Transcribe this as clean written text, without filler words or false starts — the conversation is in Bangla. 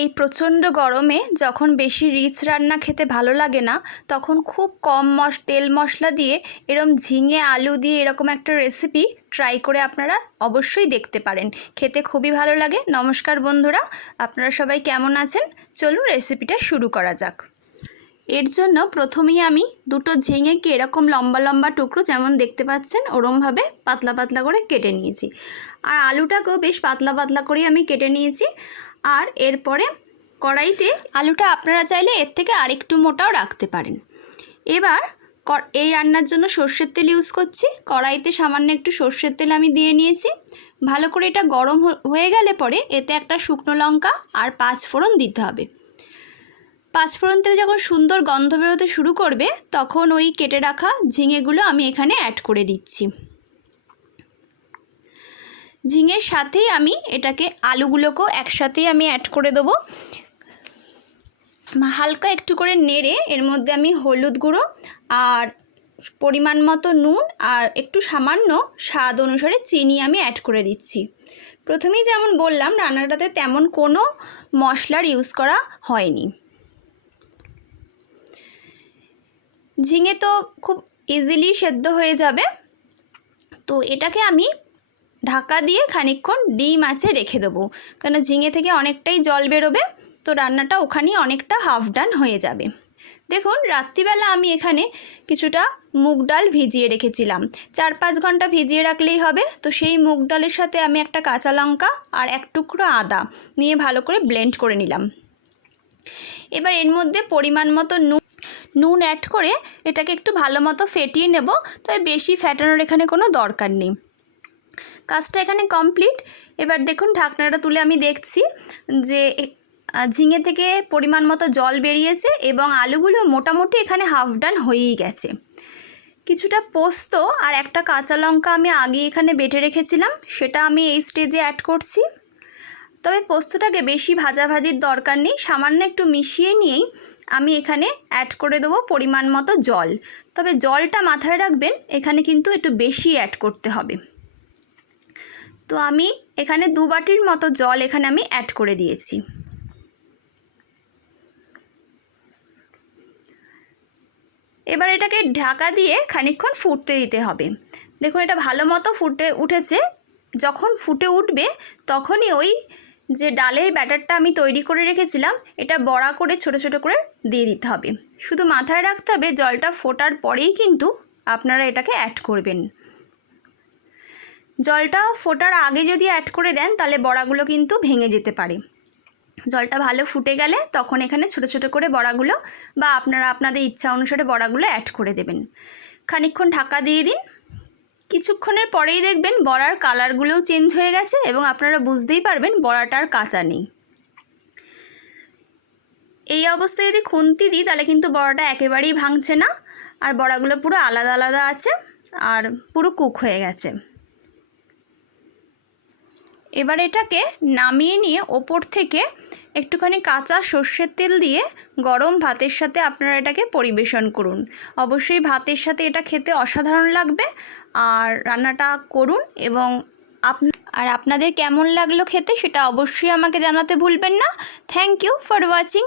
এই প্রচণ্ড গরমে যখন বেশি রিচ রান্না খেতে ভালো লাগে না, তখন খুব কম তেল মশলা দিয়ে এরম ঝিঙে আলু দিয়ে এরকম একটা রেসিপি ট্রাই করে আপনারা অবশ্যই দেখতে পারেন। খেতে খুবই ভালো লাগে। নমস্কার বন্ধুরা, আপনারা সবাই কেমন আছেন? চলুন রেসিপিটা শুরু করা যাক। এর জন্য প্রথমেই আমি দুটো ঝিঙেকে এরকম লম্বা লম্বা টুকরো যেমন দেখতে পাচ্ছেন ওরমভাবে পাতলা পাতলা করে কেটে নিয়েছি। আর আলুটাকেও বেশ পাতলা পাতলা করেই আমি কেটে নিয়েছি। আর এরপরে কড়াইতে আলুটা আপনারা চাইলে এর থেকে আরেকটু মোটাও রাখতে পারেন। এবার এই রান্নার জন্য সর্ষের তেল ইউজ করছি। কড়াইতে সামান্য একটু সর্ষের তেল আমি দিয়ে নিয়েছি। ভালো করে এটা গরম হয়ে গেলে পরে এতে একটা শুকনো লঙ্কা আর 5 ফোড়ন দিতে হবে। 5 ফোড়ন থেকে যখন সুন্দর গন্ধ বেরোতে শুরু করবে তখন ওই কেটে রাখা ঝিঙেগুলো আমি এখানে অ্যাড করে দিচ্ছি। ঝিঙের সাথেই আমি এটাকে আলুগুলোকেও একসাথেই আমি অ্যাড করে দেবো। হালকা একটু করে নেড়ে এর মধ্যে আমি হলুদ গুঁড়ো আর পরিমাণ মতো নুন আর একটু সামান্য স্বাদ অনুসারে চিনি আমি অ্যাড করে দিচ্ছি। প্রথমেই যেমন বললাম, রান্নাটাতে তেমন কোনো মশলার ইউজ করা হয়নি। ঝিঙে তো খুব ইজিলি সেদ্ধ হয়ে যাবে, তো এটাকে আমি ঢাকা দিয়ে খানিকক্ষণ ডিম আঁচে রেখে দেবো, কেন ঝিঙে থেকে অনেকটাই জল বেরোবে, তো রান্নাটা ওখানেই অনেকটা হাফ ডান হয়ে যাবে। দেখুন, রাত্রিবেলা আমি এখানে কিছুটা মুগ ডাল ভিজিয়ে রেখেছিলাম। 4-5 ঘন্টা ভিজিয়ে রাখলেই হবে। তো সেই মুগ ডালের সাথে আমি একটা কাঁচা লঙ্কা আর এক টুকরো আদা নিয়ে ভালো করে ব্লেন্ড করে নিলাম। এবার এর মধ্যে পরিমাণ মতো নুন অ্যাড করে এটাকে একটু ভালো মতো ফেটিয়ে নেব। তবে বেশি ফেটানোর এখানে কোনো দরকার নেই। কাজটা এখানে কমপ্লিট। এবার দেখুন, ঢাকনাটা তুলে আমি দেখছি যে ঝিঙে থেকে পরিমাণ মতো জল বেরিয়েছে এবং আলুগুলো মোটামুটি এখানে হাফ ডান হয়েই গেছে। কিছুটা পোস্ত আর একটা কাঁচা লঙ্কা আমি আগে এখানে বেটে রেখেছিলাম, সেটা আমি এই স্টেজে অ্যাড করছি। তবে পোস্তটাকে বেশি ভাজাভাজির দরকার নেই, সামান্য একটু মিশিয়ে নিয়েই আমি এখানে অ্যাড করে দেবো পরিমাণ মতো জল। তবে জলটা মাথায় রাখবেন, এখানে কিন্তু একটু বেশি অ্যাড করতে হবে। তো আমি এখানে 2 বাটির মতো জল এখানে আমি অ্যাড করে দিয়েছি। এবার এটাকে ঢাকা দিয়ে খানিকক্ষণ ফুটতে দিতে হবে। দেখুন, এটা ভালো মতো ফুটে উঠেছে। যখন ফুটে উঠবে তখনই ওই যে ডালের ব্যাটারটা আমি তৈরি করে রেখেছিলাম এটা বড়া করে ছোট ছোট করে দিয়ে দিতে হবে। শুধু মাথায় রাখতে হবে জলটা ফোটার পরেই কিন্তু আপনারা এটাকে অ্যাড করবেন। জলটা ফোটার আগে যদি অ্যাড করে দেন তাহলে বড়াগুলো কিন্তু ভেঙে যেতে পারে। জলটা ভালো ফুটে গেলে তখন এখানে ছোট ছোট করে বড়াগুলো বা আপনারা আপনাদের ইচ্ছা অনুসারে বড়াগুলো অ্যাড করে দেবেন। খানিকক্ষণ ঢাকা দিয়ে দিন। কিছুক্ষণের পরেই দেখবেন বড়ার কালারগুলোও চেঞ্জ হয়ে গেছে এবং আপনারা বুঝতেই পারবেন বড়াটার কাঁচা নেই। এই অবস্থায় যদি খুন্তি দিই তাহলে কিন্তু বড়াটা একেবারেই ভাঙছে না, আর বড়াগুলো পুরো আলাদা আলাদা আছে আর পুরো কুক হয়ে গেছে। এবার এটাকে নামিয়ে নিয়ে ওপর থেকে একটুখানি কাঁচা সর্ষের তেল দিয়ে গরম ভাতের সাথে আপনারা এটাকে পরিবেশন করুন। অবশ্যই ভাতের সাথে এটা খেতে অসাধারণ লাগবে। আর রান্নাটা করুন এবং আপনাদের কেমন লাগলো খেতে সেটা অবশ্যই আমাকে জানাতে ভুলবেন না। Thank you for watching.